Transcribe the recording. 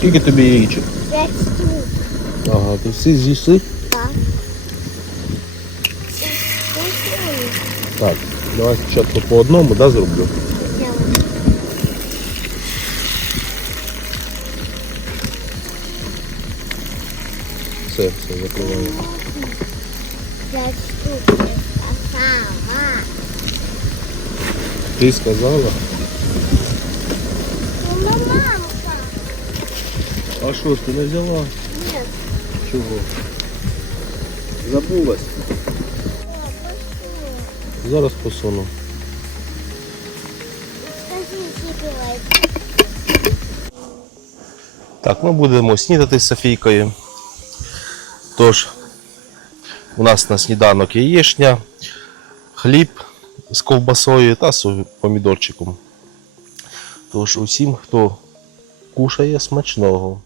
Скільки тобі яєчок? П'ять штук. Ага, ти всі з'їси? Так. Вкусний. Так, давай спочатку по одному, да, зроблю. Взяла. Все, все, закриваю. П'ять штук. Та сама. Ти сказала? А що ж ти не взяла? Ні. Чого? Забулась. Зараз посуну. Так, ми будемо снідати з Софійкою. Тож, у нас на сніданок яєчня, хліб з ковбасою та з помідорчиком. Тож, усім, хто кушає смачного.